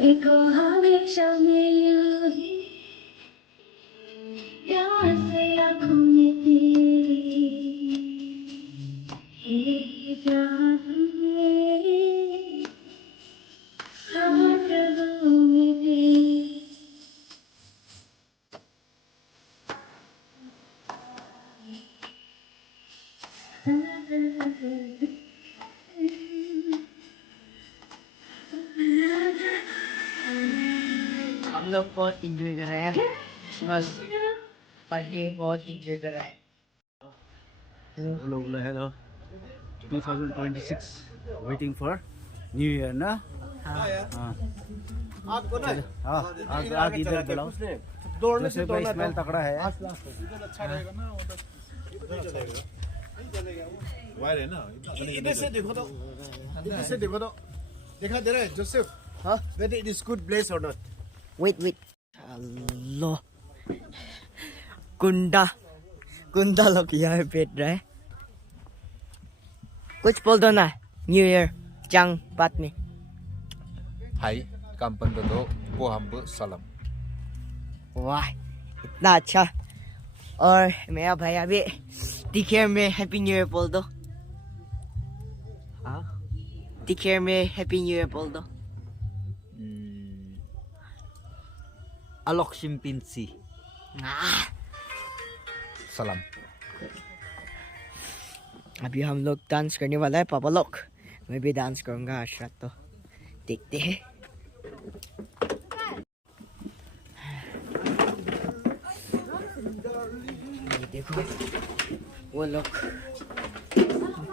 देखो हमेशा मेरी प्यार से आँखों में तेरी जान मेरी हाथ में तेरी हम लोग बहुत इंजॉय कर रहे हैं बस पार्टी बहुत इंजॉय कर रहे हैं Hello, hello. 2026 waiting for New Year ना? हाँ। आपको ना आग इधर बुलाओ। दौड़ने से दौड़ना स्मेल तगड़ा है। अच्छा रहेगा ना उधर चलेगा वायर है ना इधर से देखो तो दिखा दे रहा है जोसेफ हाँ? whether it is good place or not wait hello कुंडा लोग यहाँ बैठ रहे हैं कुछ बोल दो ना न्यू ईयर जंग बाद में Hai, kampung Dodo, Pohambu, Salam. वाह इतना अच्छा और मेरा भाई अभी टिकेर में हैप्पी न्यू ईयर बोल दो हाँ? टिकेर में हैप्पी न्यू ईयर बोल दो Alok Simpinsi. Salam. अभी हम लोग डांस करने वाला है पापा लोग मैं भी डांस करूंगा आज रात तो देखते हैं ये देखो वो लोग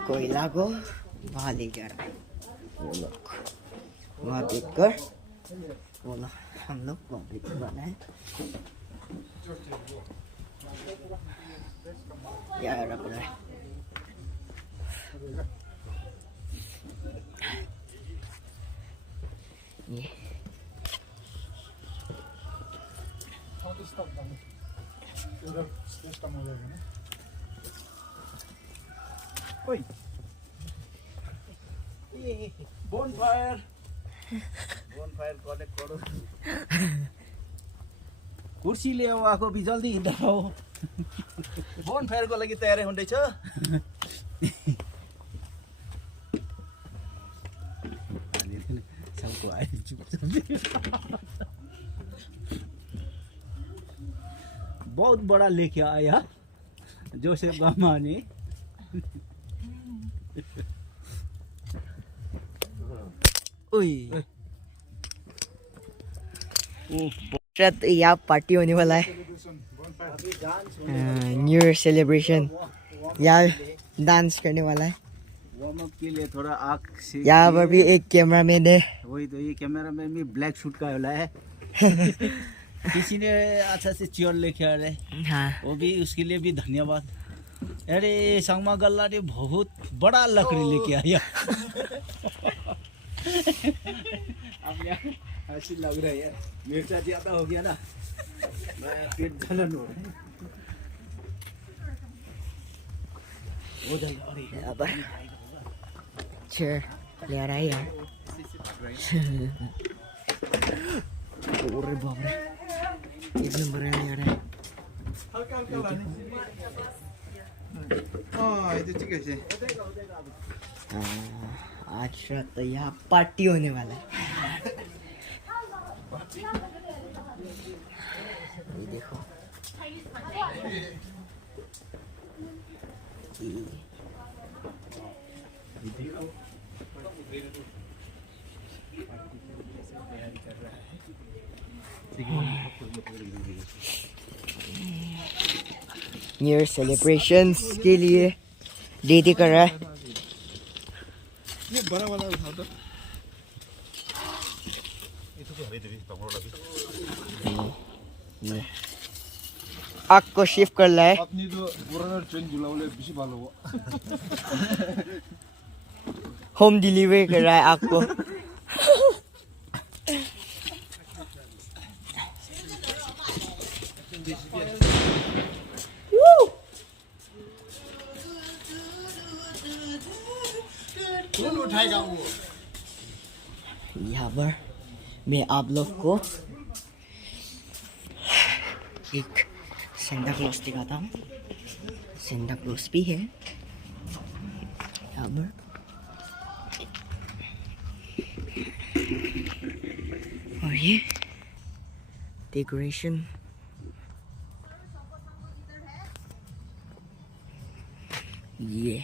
कोयला को वहाँ ले जा रहा है वो लोग वहाँ देख कर वो लोग हम लोग वहाँ देख बना है क्या रख रहा है ये bonfire कलेक्ट करो कुर्सी ले आओ आको भी जल्दी इधर आओ bonfire को लागि तयारी हुँदैछ सबको आए बहुत बड़ा लेके आया जोसेफ गामा ने रात यहाँ पार्टी होने वाला है न्यू ईयर सेलिब्रेशन यहाँ डांस करने वाला है वार्म अप के लिए थोड़ा आग से यहाँ पर भी एक कैमरामैन है वही तो ये कैमरा मैन भी ब्लैक शूट का वाला है किसी ने अच्छा से चेयर लेके आ रहे हाँ वो भी उसके लिए भी धन्यवाद अरे संगमा गल्ला ने बहुत बड़ा लकड़ी लेके आया ऐसी लग रहा है यार मिर्चा ज्यादा हो गया ना मैं पेट जलन हो रहा है हो जाएगा अरे यहाँ पर चेयर ले आ रहा है यार अरे बाप रे एक नंबर है ले आ रहा है ये तो ठीक है आज रात तो यहाँ पार्टी होने वाला है ये देखो न्यू ईयर सेलिब्रेशंस के लिए रेडी कर रहा है ये बड़ा वाला उठा दो ये आग को शिफ्ट कर लाए अपनी तो पुराना ट्रेन जुलावले बेसी ভালো हो होम डिलीवरी कर रहा है आग को कौन उठाएगा वो यहाँ पर मैं आप लोग को एक सेंटा क्लॉज दिखाता हूँ सेंटा क्लॉज भी है यहाँ पर और ये डेकोरेशन ये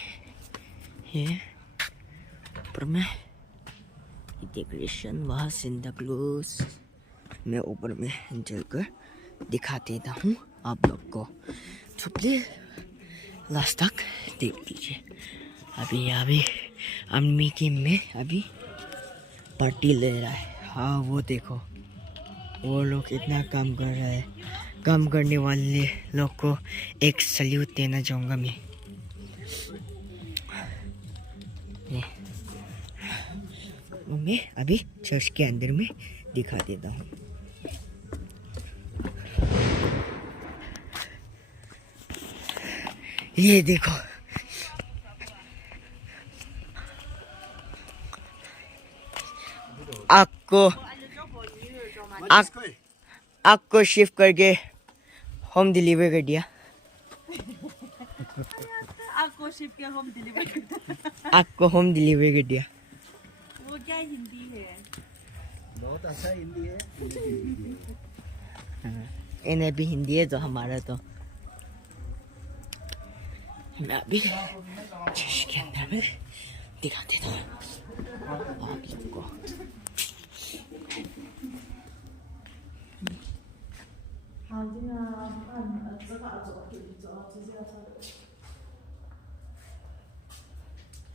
ऊपर में डेकोरेशन वहाँ सेंटा क्लॉज मैं ऊपर में चलकर दिखा देता हूँ आप लोग को तो प्लीज लास्ट तक देख लीजिए अभी अम्मी की में अभी पार्टी ले रहा है हाँ वो देखो वो लोग इतना काम कर रहा है काम करने वाले लोग को एक सल्यूट देना चाहूँगा मैं मैं अभी चर्च के अंदर में दिखा देता हूँ ये देखो आपको शिफ्ट करके होम डिलीवरी कर दिया आपको शिफ्ट किया होम डिलीवरी आपको होम डिलीवरी कर दिया वो क्या हिंदी है बहुत अच्छा हिंदी है इन्हें भी हिंदी है तो हमारा तो मैं अभी चर्च के अंदर में दिखा देता हूँ आप लोग को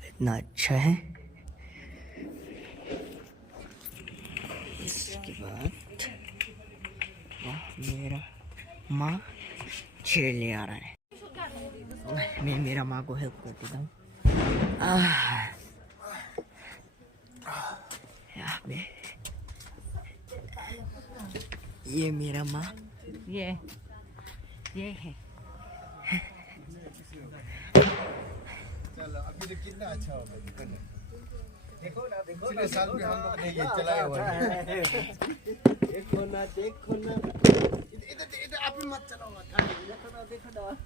इतना अच्छा है इसके बाद मेरा माँ चेयर ले आ रहा है मैं मेरा माँ को हेल्प कर देता हूँ ये मेरा माँ ये है चलो अभी तो कितना अच्छा होगा देखो ना पिछले साल भी हम लोग ने ये चलाया हुआ है देखो ना इधर आप ही मत चलाओ देखो ना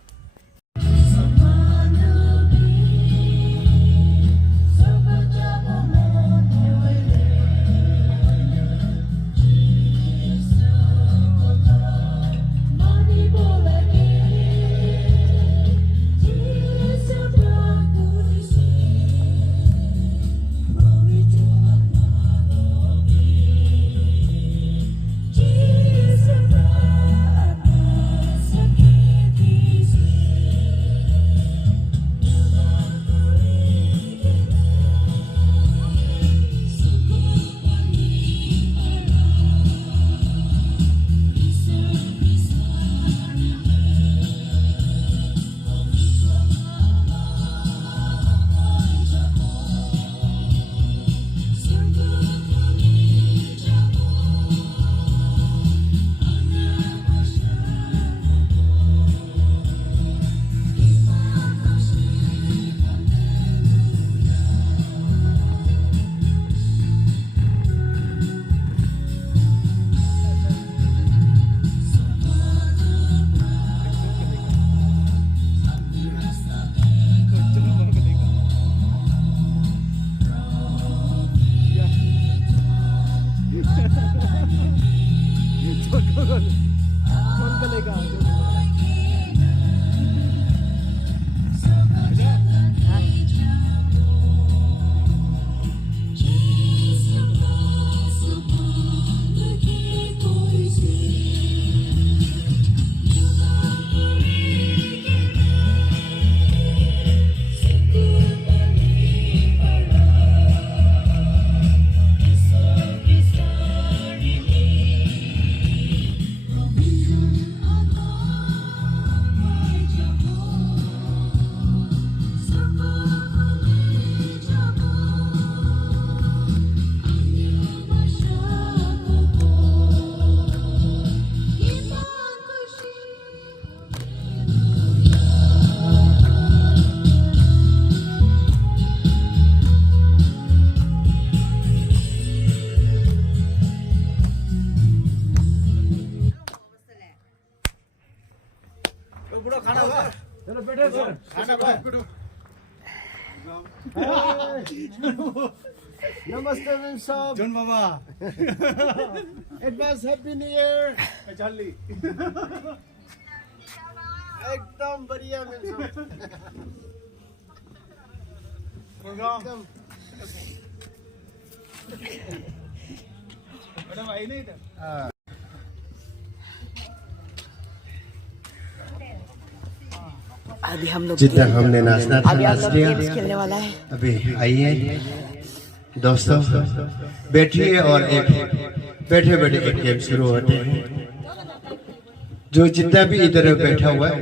Jesus, नमस्ते मेम साहब जोन बाबा एडवांस हैप्पी न्यू ईयर चाली एकदम बढ़िया मेम साहब प्रोग्राम मैडम आई नहीं इधर अभी हम लोग जितना हमने नाचना था अभी हम नाच लोग लिया। गेम्स खेलने वाला है। अभी आइए दोस्तों, बैठिए और एक बैठे बैठे एक गेम शुरू होते हैं। जो जितना भी इधर बैठा हुआ है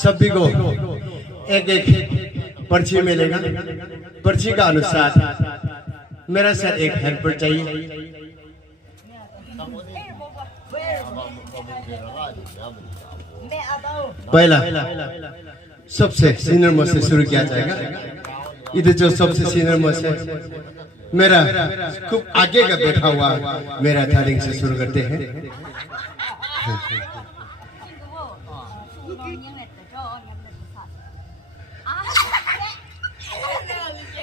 सभी को एक एक पर्ची मिलेगा। पर्ची का अनुसार मेरा सर एक हेल्पर चाहिए। पहला सबसे सीनियर मोस्ट से शुरू किया जाएगा। इधर जो सबसे सीनियर मोस्ट है मेरा खूब आगे का बैठा हुआ मेरा थारिंग से शुरू करते हैं।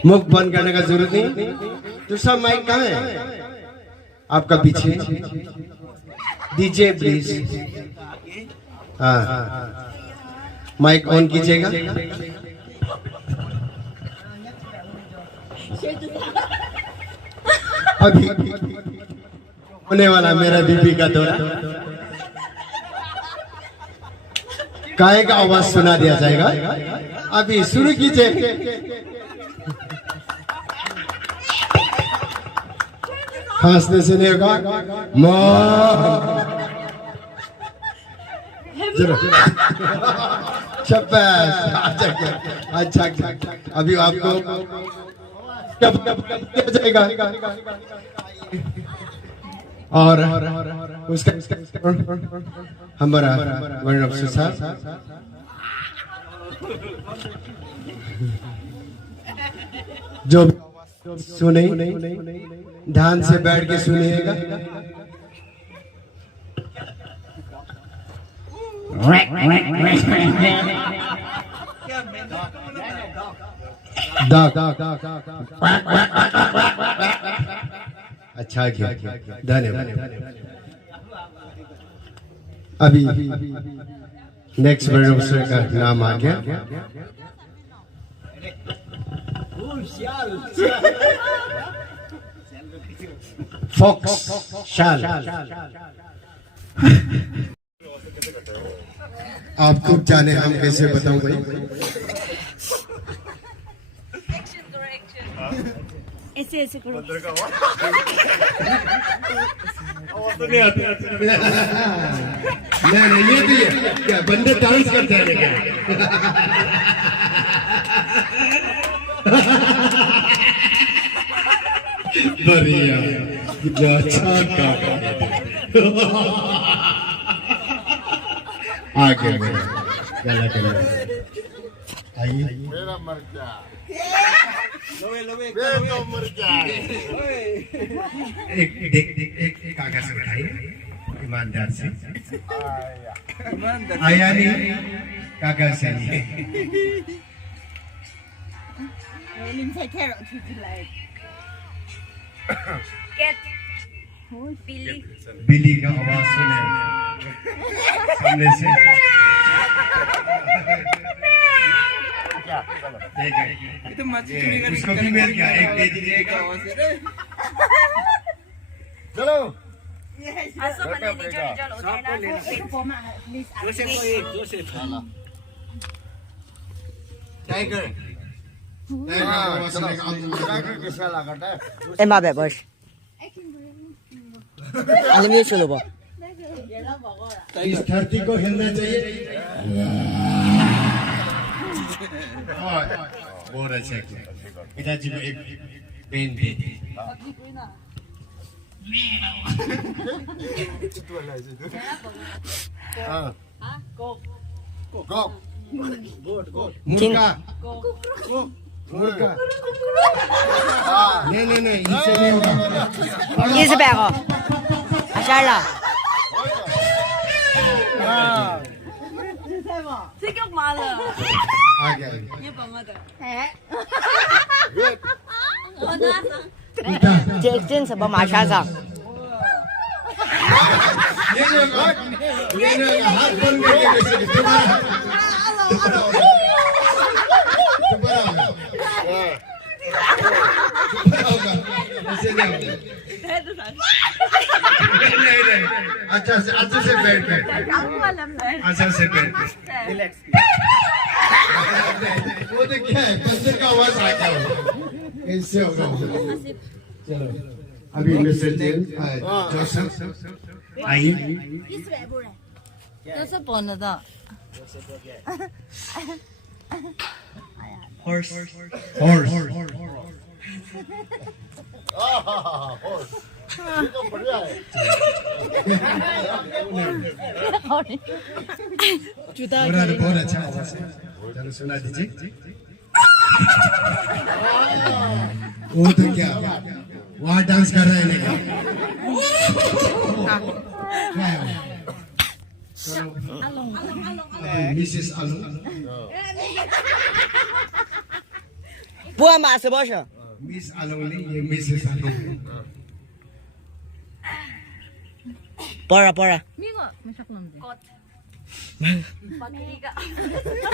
मुख बंद करने का जरूरत नहीं। दूसरा माइक कहाँ है आपका पीछे? DJ please. हाँ माइक ऑन कीजिएगा। अभी होने वाला मेरा बीबी का दौरा, काय का आवाज सुना दिया जाएगा। अभी शुरू कीजिए। हंसने से नहीं होगा। अच्छा अभी आपको कब किया जाएगा और उसका हमारा वर्ण अफसर साहब जो सुने ध्यान से बैठ के सुनिएगा। अच्छा किया, धन्यवाद। अभी नेक्स्ट वर्ड ऑफिसर का नाम आ गया। फॉक्स शाल। आप खुद जाने हम कैसे बताऊं भाई। ऐसे ऐसे करो। नहीं ये भी है क्या? बंदे डांस करते हैं क्या? बढ़िया, कितना अच्छा काम। आगे गला गला आइए। मेरा मर जा एक कागज उठाइए ईमानदार से। आया नहीं कागज से नहीं। Lim say carrot to the leg. Get. Billy. बिल्ली का आवाज सुने सामने से। उसको भी मिल गया, एक दे दीजिएगा। चलो Aso man ni John utay na. Ito po ma please. Tiger कैसा लगा था Emma Bebos. Alam niyo sulo ba? इस धरती को हिलना चाहिए। बहुत अच्छा किया। पिताजी को एक पेन दे दी। मुर्गा मुर्गा नहीं इससे नहीं होगा। Isa ba ako? Asala. Sige mala. आ गया Jackson sa Bamasha sa. ये जो हाथ बंद करके वैसे दोबारा होगा ऐसे नहीं अच्छा से बैठ अच्छा से बैठ रिलैक्स वो तो क्या है बंदर का आवाज आ गया कैसे होगा चलो अभी मिस्टर जेल जोसेफ आइए Josephहॉर्स बहुत अच्छा आवाज है चलो सुना दीजिए वो तो क्या वहाँ डांस कर रहे हैं क्या है मिसेस आलू Buah mak sebosha. मिस आलू नहीं ये मिसेस आलू Para.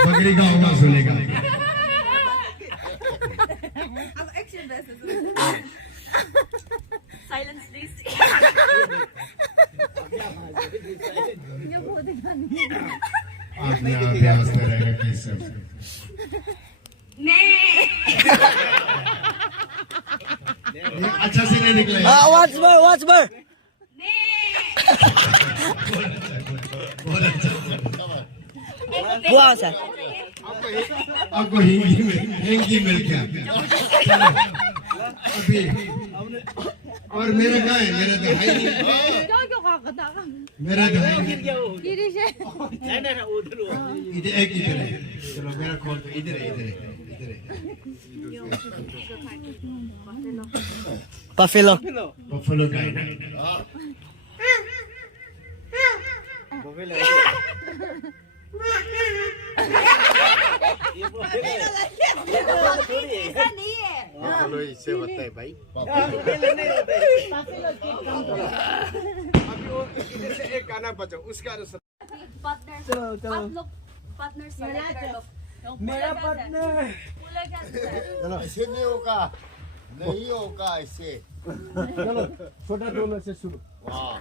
बकरी का आवाज सुनेगा Silence please. आपने अभ्यास करेगा कैसे अच्छा से नहीं निकलेगा What's more? बहुत अच्छा Buah sa. आपको हिंगी मिल गया अभी और मेरा कहाँ है मेरा तो है नहीं मेरा तो है नहीं इधर एक इधर है चलो मेरा खोल इधर है Buffalo. बफलो का है बफलो इससे होता है भाई इधर से एक गाना बजाओ उसका पार्टनर सेलेक्ट कर लो मेरा पार्टनर ऐसे नहीं होगा ऐसे चलो छोटा दोनों से शुरू वाह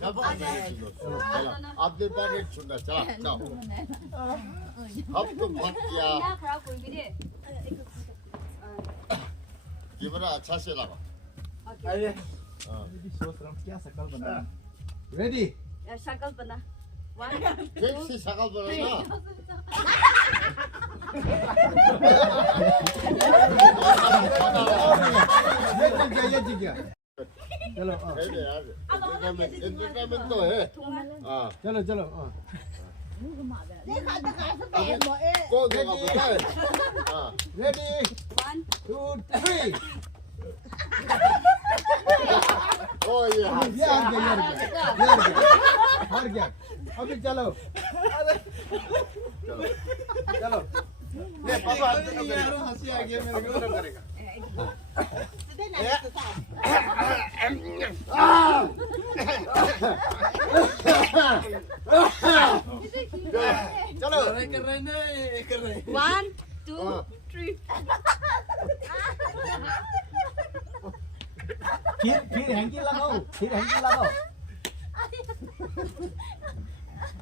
सब आपने पार्टी सुनना चला अब तो बहुत किया खराब कोई भी दे जीवन अच्छा से लगा अरे सोच रहा हूँ क्या शकल बना रेडी शक्ल बना ठीक से शकल बनाना ये जीत गया चलो एंटरटेनमेंट तो है चलो कौन होगा पता है रेडी 1 2 3 ओ ये हार गया अभी चलो ये पापा हंसी आ गया मेरे को करेगा चलो 1 2 3 फिर हैंकी लगाओ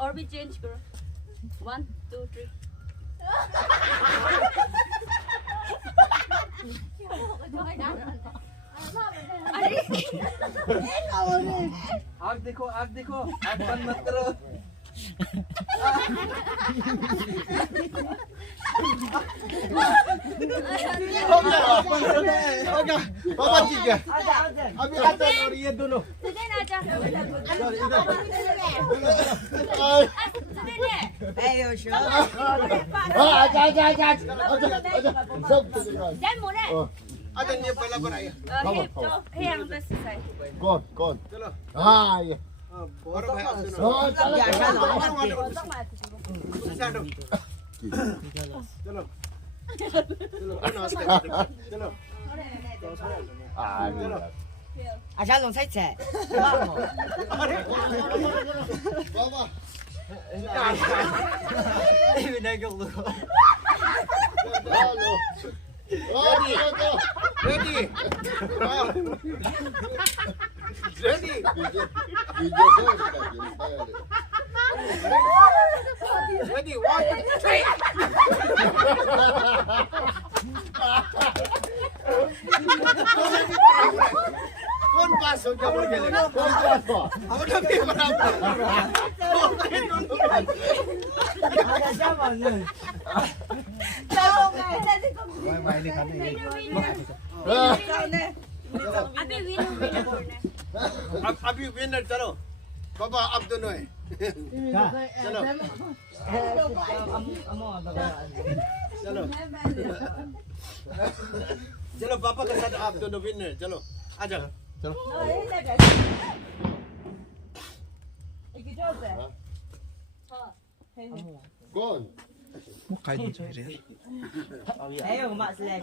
और भी चेंज करो 1 2 3 आग देखो आग बंद मत करो होगा पापा जीत गया अभी आता और ये दोनों आजा ये पहला पर आया कौन हाँ ये और भाई चलो चलो कौन आस्ते चलो अच्छा लोग सही है बाबा ये नहीं क्यों लो रेडी रेडी रेडी 1 2 3 कौन पास हो क्या बोल खेलेगा कौन पास हो हम तो भी बराबर अभी विनर चलो बाबा अब दोनों है चलो चलो चलो पापा के साथ आप दोनों विनर चलो आ जाओ चलो कौन Ayo mak selek.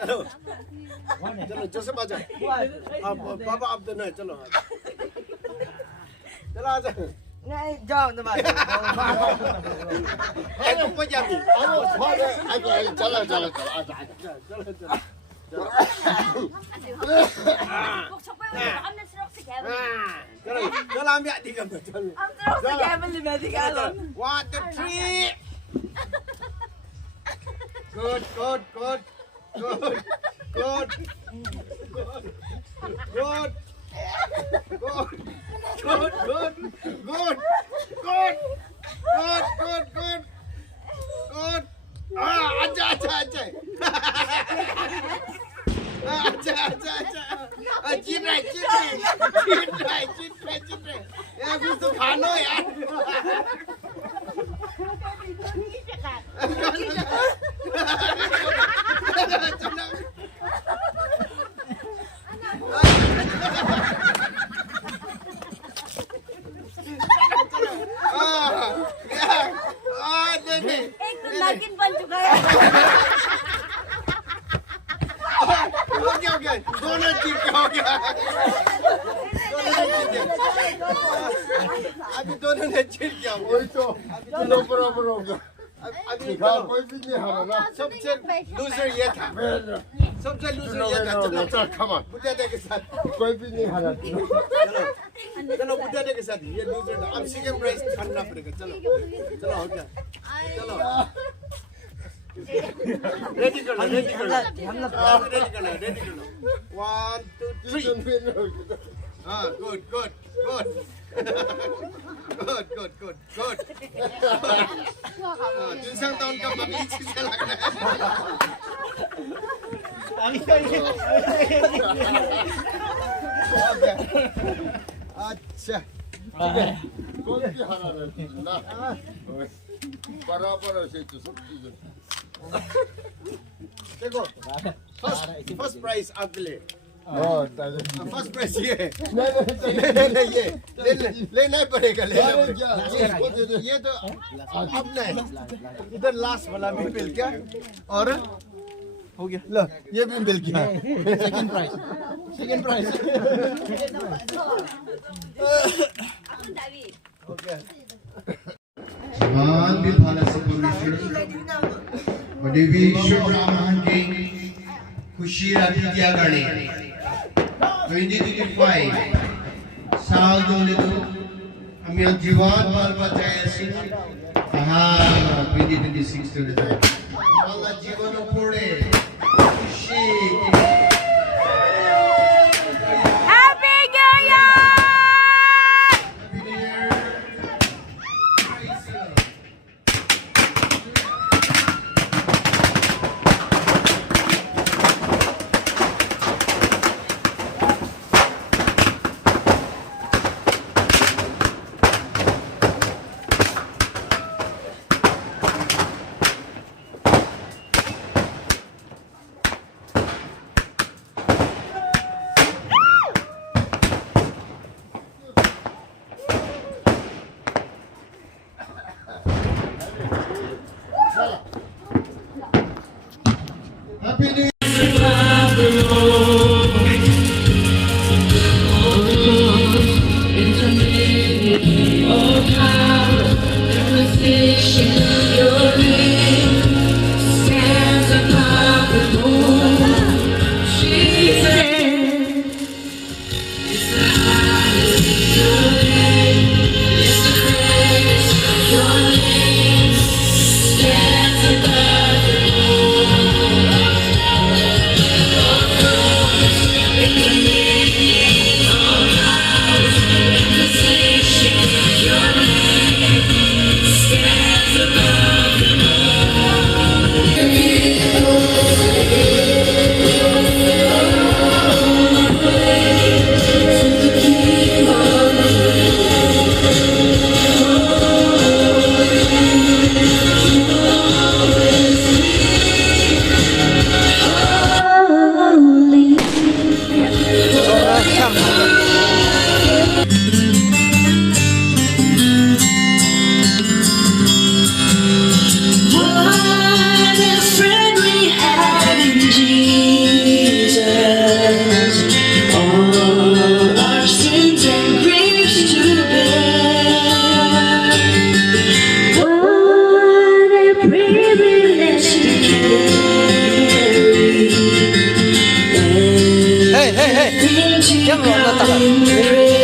चलो चलो जोसेफ आ जाओ आप पापा आप दोनों है चलो चलो आ जाओ Ngai jauh tu mak. अरे पंजाबी चलो चलो चलो चलो चलो चलो चलो हम या tiga चलो One, two, three. Good, good, good, good, good, good, good, good, good, good, good, good, good, good. Ah, acha, acha, acha. Acha, acha, acha. Cheat right, cheat right, cheat right, cheat right, cheat right. यार कुछ तो खानो यार एक तो नागिन बन चुका है हो गया दोनों जीत हो गया अभी दोनों ने जीत गया वही तो चलो बराबर होगा अभी दिखा कोई भी नहीं हारा ना सबसे लूजर ये था सबसे लूजर ये था चलो कम ऑन बुद्धा के साथ कोई भी नहीं हारा चलो चलो बुद्धा के साथ ये लूजर था अब सेकंड प्राइज खाना पड़ेगा चलो चलो हो गया चलो रेडी कर लो रेडी कर लो रेडी कर लो रेडी कर लो 1 2 3 हाँ good good good good good good good जुनसंग टाउन का बगीचे से लग रहा है अच्छा कोई भी हारा नहीं ना बराबर है तो सब चीजें देखो फर्स्ट प्राइज आपके लिए फर्स्ट प्राइज ये नहीं ये लेना ही पड़ेगा ये तो अब नहीं इधर लास्ट वाला भी मिल गया और हो गया लो ये भी मिल गया सेकंड प्राइज हो गया समान भी भारत से देवी विश्वब्रह्मांड की खुशी राती दिया गणे 2025 साल 2022 हम जीवन बाल बचाया सी हाँ 2026 तो वाला जीवन पूरे खुशी Happy New Year What a friend we have in Jesus. All our sins and griefs to bear. What a privilege to carry. Hey, hey, hey. Into Jangan lo letak. God in grace.